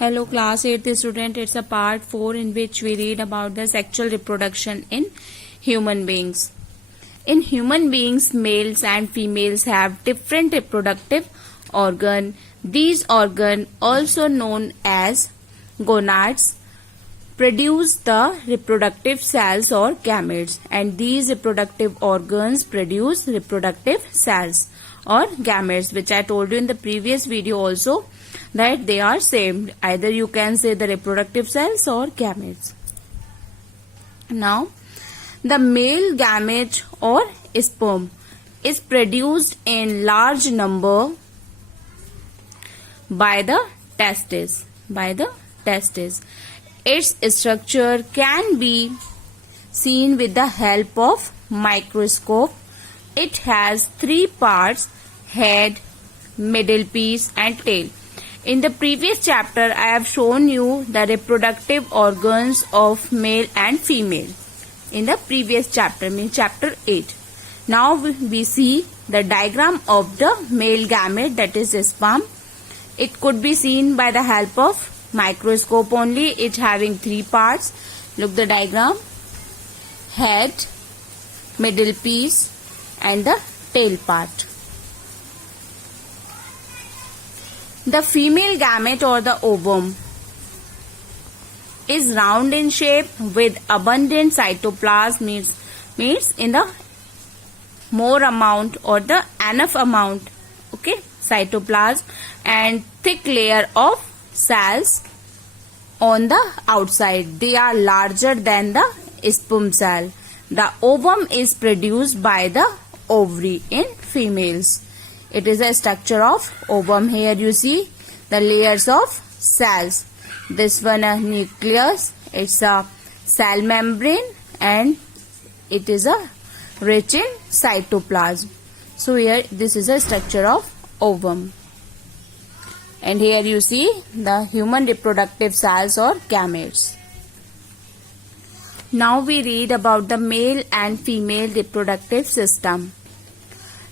Hello class 8th student, it's a part 4 in which we read about the sexual reproduction in human beings. In human beings, males and females have different reproductive organ. These organ, also known as gonads, produce the reproductive cells or gametes, and these reproductive organs produce reproductive cells or gametes, which I told you in the previous video also that they are same. Either you can say the reproductive cells or gametes. Now, the male gamete or sperm is produced in large number by the testes. Its structure can be seen with the help of microscope. It has 3 parts: head, middle piece and tail. In the previous chapter, I have shown you the reproductive organs of male and female. In the previous chapter, means chapter 8. Now we see the diagram of the male gamete, that is sperm. It could be seen by the help of microscope only. It having 3 parts. Look the diagram: head, middle piece and the tail part. The female gamete or the ovum is round in shape with abundant cytoplasm, means in the more amount or the enough amount, cytoplasm, and thick layer of cells on the outside. They are larger than the sperm cell. The ovum is produced by the ovary in females. It is a structure of ovum. Here you see the layers of cells. This one a nucleus, it's a cell membrane, and it is a rich in cytoplasm. So here this is a structure of ovum. And here you see the human reproductive cells or gametes. Now we read about the male and female reproductive system.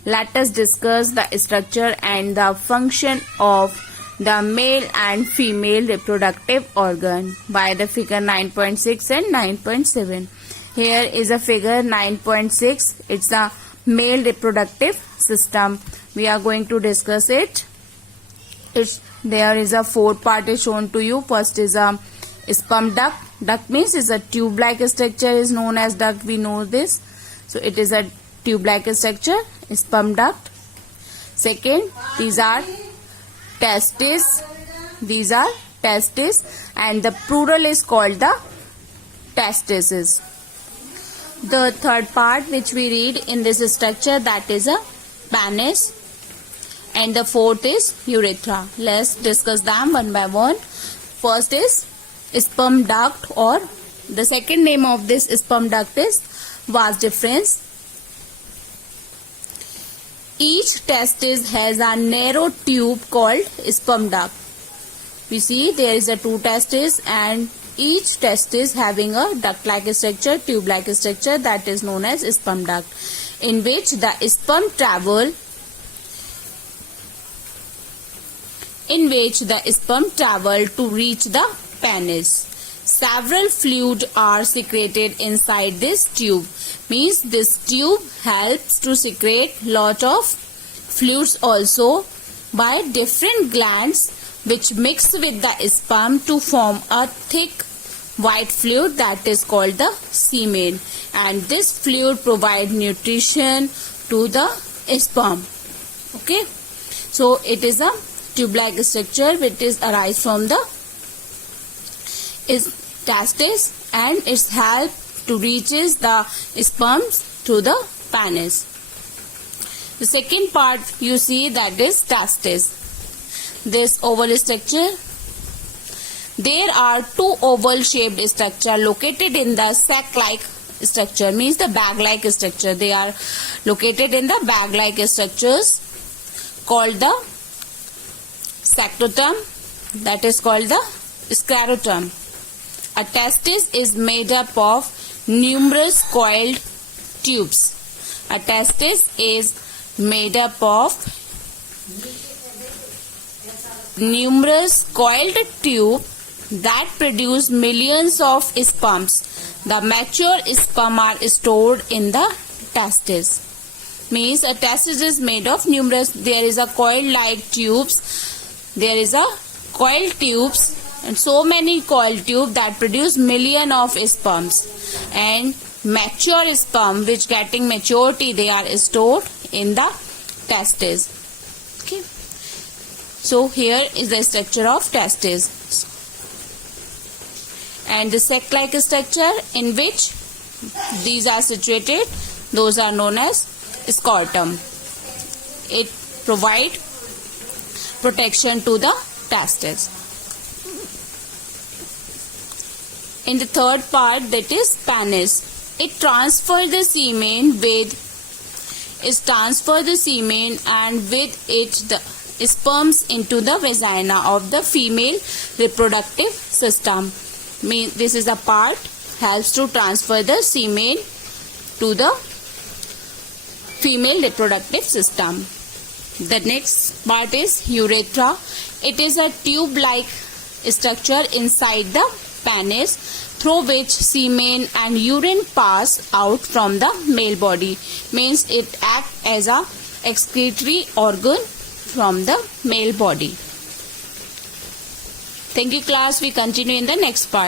Let us discuss the structure and the function of the male and female reproductive organ by the figure 9.6 and 9.7. Here is a figure 9.6. It's the male reproductive system. We are going to discuss it. There is a 4 part is shown to you. First is a sperm duct. Duct means is a tube-like structure, is known as duct. We know this. So it is a tube-like structure, sperm duct. Second, these are testes. And the plural is called the testices. The third part which we read in this structure, that is a penis. And the fourth is urethra. Let's discuss them one by one. First is sperm duct, or the second name of this sperm duct is vas deferens. Each testis has a narrow tube called sperm duct. We see there is a 2 testes, and each testis having a duct-like structure, tube-like structure, that is known as sperm duct, in which the sperm travel to reach the penis. Several fluids are secreted inside this tube. Means this tube helps to secrete lot of fluids also by different glands, which mix with the sperm to form a thick white fluid that is called the semen, and this fluid provides nutrition to the sperm. So it is a tube-like structure which is arise from the testes, and its help to reaches the sperms to the penis. The second part you see, that is testes. This oval structure. There are 2 oval shaped structure located in the sac-like structure, means the bag-like structure. They are located in the bag-like structures called the scrotum, that is called the scrotum. A testis is made up of numerous coiled tubes. A testis is made up of numerous coiled tube that produce millions of sperms. The mature sperm are stored in the testes. Means a testis is made of numerous, there is a coil like tubes, there is a coiled tubes and so many coiled tubes that produce million of sperms, and mature sperm which getting maturity, they are stored in the testes. Okay, so here is the structure of testes and the sac-like structure in which these are situated, those are known as scrotum. It provide protection to the testes. In the third part, that is penis, it transfers the semen and with it the sperms into the vagina of the female reproductive system. This is a part helps to transfer the semen to the female reproductive system. The next part is urethra. It is a tube-like structure inside the penis through which semen and urine pass out from the male body. Means it acts as a excretory organ from the male body. Thank you class. We continue in the next part.